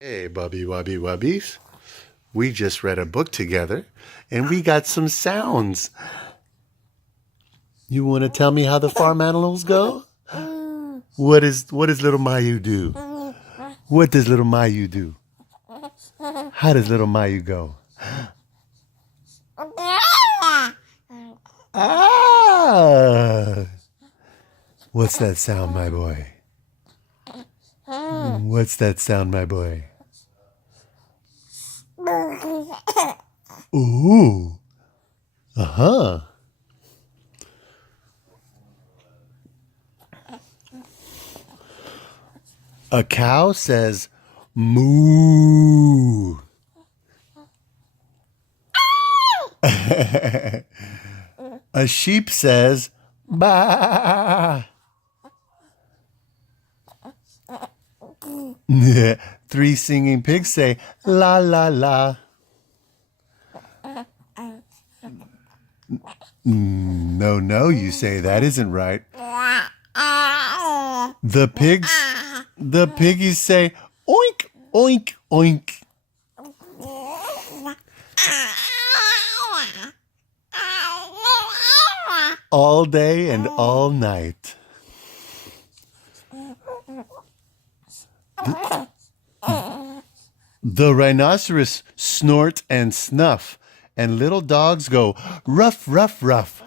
Hey, Bubby Wubby Wubbies. We just read a book together and we got some sounds. You want to tell me how the farm animals go? What does little Mayu do? What does little Mayu do? How does little Mayu go? Ah! What's that sound, my boy? What's that sound, my boy? Ooh. Uh-huh. A cow says moo. A sheep says ba. Three singing pigs say la la la. No, you say that isn't right. The piggies say oink, oink, oink. All day and all night. The rhinoceros snort and snuff, and little dogs go ruff, ruff, ruff.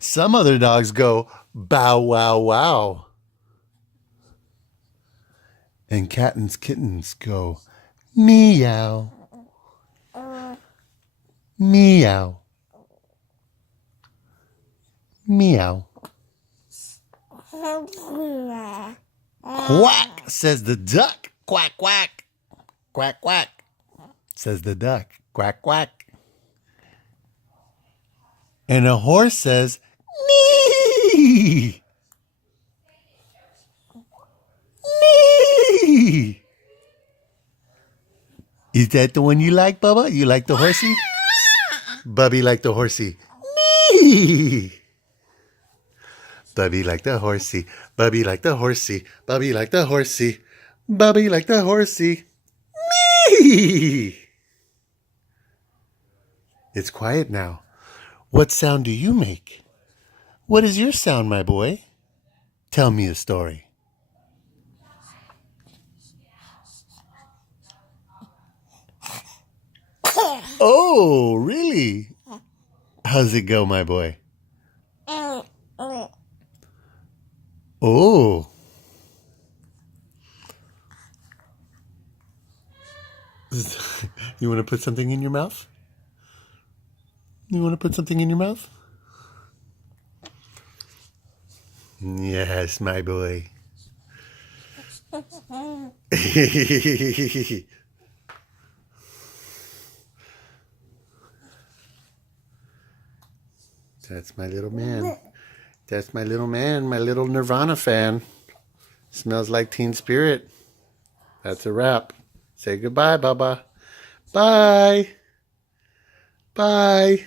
Some other dogs go bow, wow, wow. And kittens go meow, meow, meow. Quack, says the duck. Quack, quack. Quack, quack, says the duck. Quack, quack. And a horse says, nee. Nee. Is that the one you like, Bubba? You like the horsey? Bubby like the horsey. Nee. Bubby like the horsey. Bubby like the horsey. Bubby like the horsey. Bubby like the horsey. Nee. It's quiet now. What sound do you make? What is your sound, my boy? Tell me a story. Oh, really? How's it go, my boy? Oh. You want to put something in your mouth? You want to put something in your mouth? Yes, my boy. That's my little man. That's my little man, my little Nirvana fan. Smells like Teen Spirit. That's a wrap. Say goodbye, Bubba. Bye. Bye.